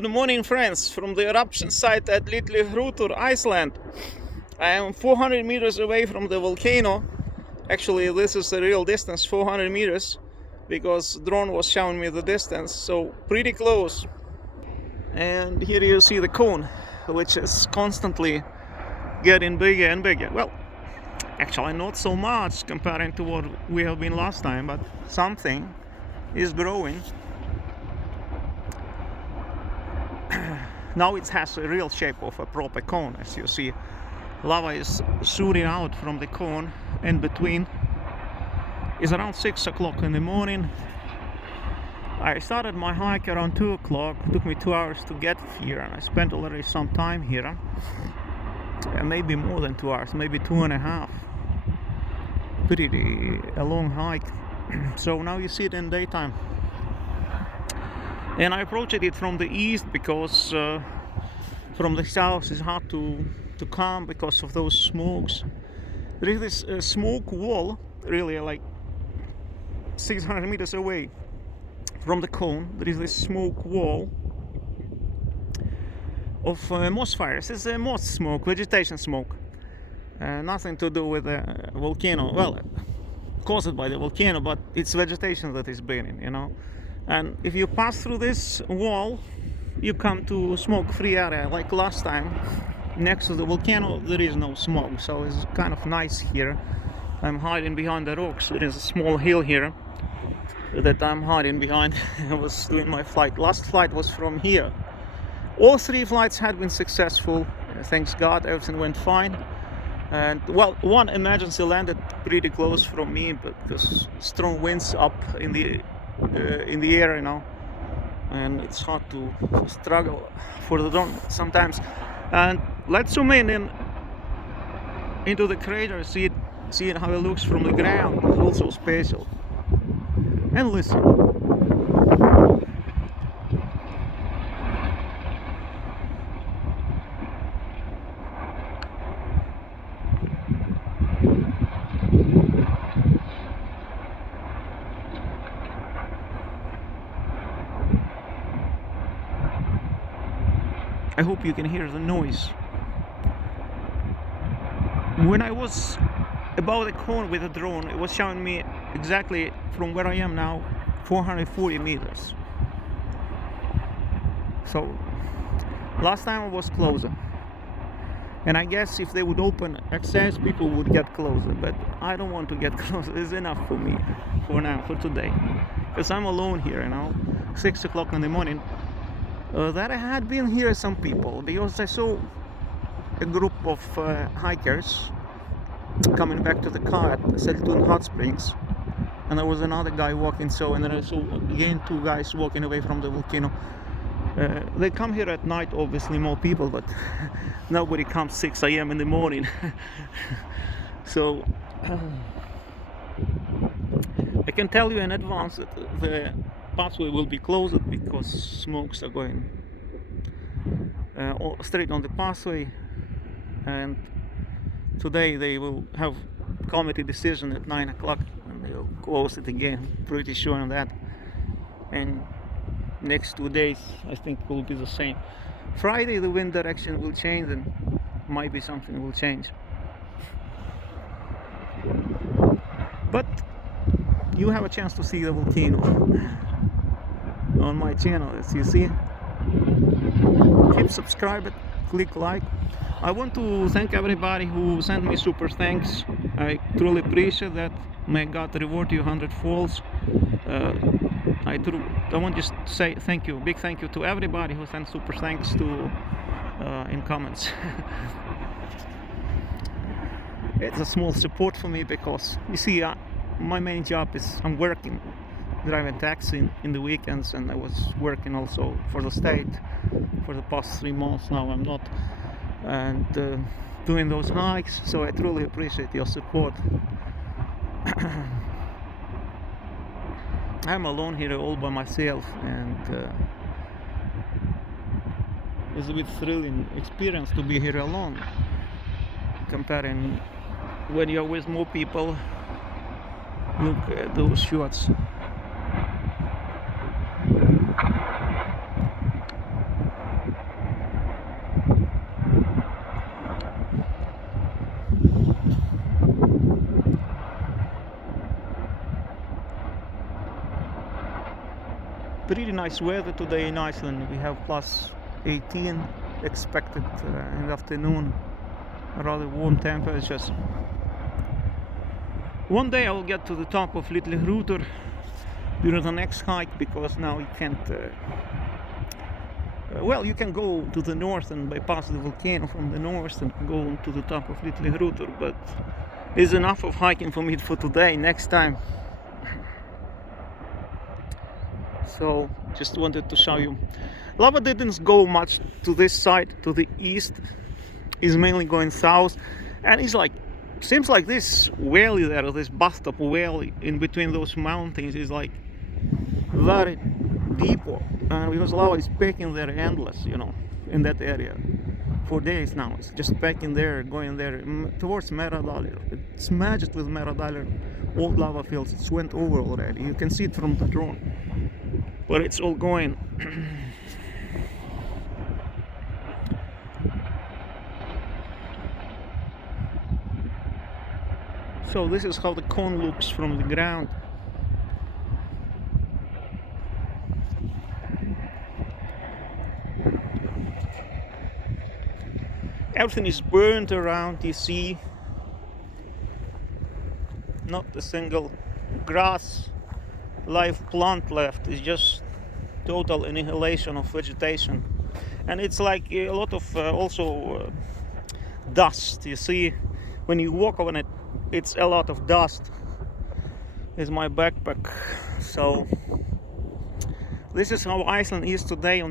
Good morning, friends, from the eruption site at Litlihrutur, Iceland. I am 400 meters away from the volcano. Actually, this is the real distance, 400 meters, because drone was showing me the distance, so pretty close. And here you see the cone, which is constantly getting bigger and bigger. Well, actually not so much comparing to what we have been last time, but something is growing. Now it has a real shape of a proper cone. As you see, lava is shooting out from the cone. In between is around 6 o'clock in the morning. I started my hike around 2 o'clock. It took me 2 hours to get here, and I spent already some time here, and maybe more than 2 hours, maybe 2.5. Pretty a long hike. So now you see it in daytime. And I approached it from the east because from the south it's hard to come because of those smokes. There is this smoke wall, really like 600 meters away from the cone. There is this smoke wall of moss fires. It's moss smoke, vegetation smoke. Nothing to do with the volcano. Well, caused by the volcano, but it's vegetation that is burning, you know. And if you pass through this wall, you come to a smoke-free area. Like last time, next to the volcano, there is no smoke, so it's kind of nice here. I'm hiding behind the rocks. There is a small hill here that I'm hiding behind. I was doing my flight. Last flight was from here. All 3 flights had been successful. Thanks God, everything went fine. And well, one emergency landed pretty close from me, but because strong winds up in the air, you know, and it's hard to struggle for the drone sometimes. And let's zoom in into the crater, see how it looks from the ground. It's also special. And listen. I hope you can hear the noise. When I was above the cone with the drone, it was showing me exactly from where I am now, 440 meters. So last time I was closer. And I guess if they would open access, people would get closer. But I don't want to get closer. It's enough for me for now, for today. Because I'm alone here, you know, 6 o'clock in the morning. That I had been here some people, because I saw a group of hikers coming back to the car at Litlihrutur Hot Springs, and there was another guy walking, and then I saw again 2 guys walking away from the volcano. They come here at night, obviously more people, but nobody comes 6 a.m. in the morning. So I can tell you in advance that the pathway will be closed because smokes are going straight on the pathway, and today they will have committee decision at 9 o'clock and they will close it again, pretty sure on that. And next 2 days I think will be the same. Friday the wind direction will change and maybe something will change, but you have a chance to see the volcano on my channel, as you see. Keep subscribing, click like. I want to thank everybody who sent me super thanks. I truly appreciate that. May God reward you 100-folds. I want to just say thank you, big thank you to everybody who sent super thanks to in comments. It's a small support for me because you see, my main job is I'm working, driving taxi in the weekends, and I was working also for the state for the past 3 months. Now I'm not, and doing those hikes, so I truly appreciate your support. I'm alone here all by myself, and it's a bit thrilling experience to be here alone comparing when you're with more people. Look at those shots. Pretty nice weather today in Iceland. We have plus 18 expected in the afternoon. Rather warm temperatures. One day I will get to the top of Litlihrutur during the next hike, because now you can't. Well, you can go to the north and bypass the volcano from the north and go to the top of Litlihrutur, but it's enough of hiking for me for today. Next time. So just wanted to show you. Lava didn't go much to this side, to the east. Is mainly going south, and it's like, seems like this valley there, this bathtub valley in between those mountains is like very deep, and because lava is packing there endless, you know, in that area for days now. It's just packing there, going there towards Meradalur. It's matched with Meradalur, old lava fields. It's went over already. You can see it from the drone, but it's all going. So this is how the cone looks from the ground. Everything is burnt around, you see. Not a single grass, live plant left. It's just total annihilation of vegetation. And it's like a lot of also dust, you see. When you walk on it, it's a lot of dust. Is my backpack. So this is how Iceland is today on